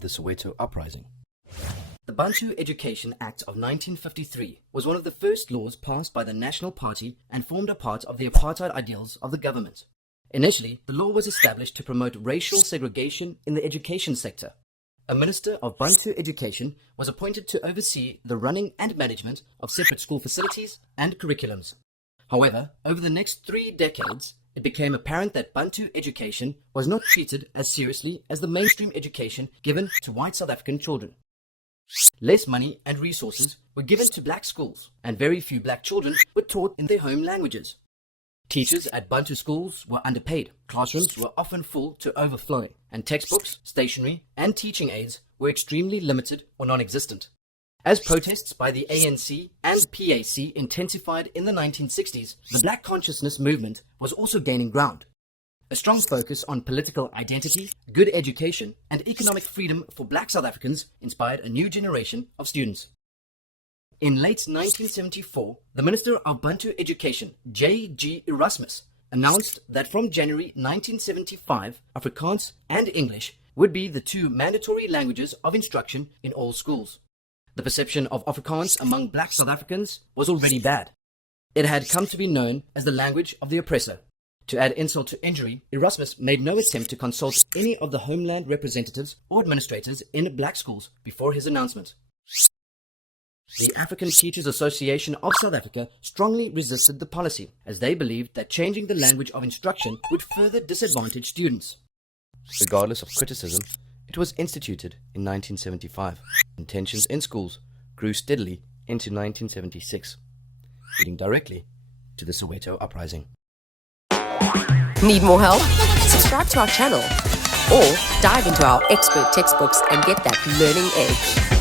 of the Soweto Uprising. The Bantu Education Act of 1953 was one of the first laws passed by the National Party and formed a part of the apartheid ideals of the government. Initially, the law was established to promote racial segregation in the education sector. A minister of Bantu education was appointed to oversee the running and management of separate school facilities and curriculums. However, over the next 3 decades, it became apparent that Bantu education was not treated as seriously as the mainstream education given to white South African children. Less money and resources were given to black schools, and very few black children were taught in their home languages. Teachers at Bantu schools were underpaid, classrooms were often full to overflowing, and textbooks, stationery, and teaching aids were extremely limited or non-existent. As protests by the ANC and PAC intensified in the 1960s, the black consciousness movement was also gaining ground. A strong focus on political identity, good education, and economic freedom for black South Africans inspired a new generation of students. In late 1974, the Minister of Bantu Education, J.G. Erasmus, announced that from January 1975, Afrikaans and English would be the 2 mandatory languages of instruction in all schools. The perception of Afrikaans among black South Africans was already bad. It had come to be known as the language of the oppressor. To add insult to injury, Erasmus made no attempt to consult any of the homeland representatives or administrators in black schools before his announcement. The African Teachers Association of South Africa strongly resisted the policy, as they believed that changing the language of instruction would further disadvantage students. Regardless of criticism, it was instituted in 1975, and tensions in schools grew steadily into 1976, leading directly to the Soweto Uprising. Need more help? Subscribe to our channel or dive into our expert textbooks and get that learning edge.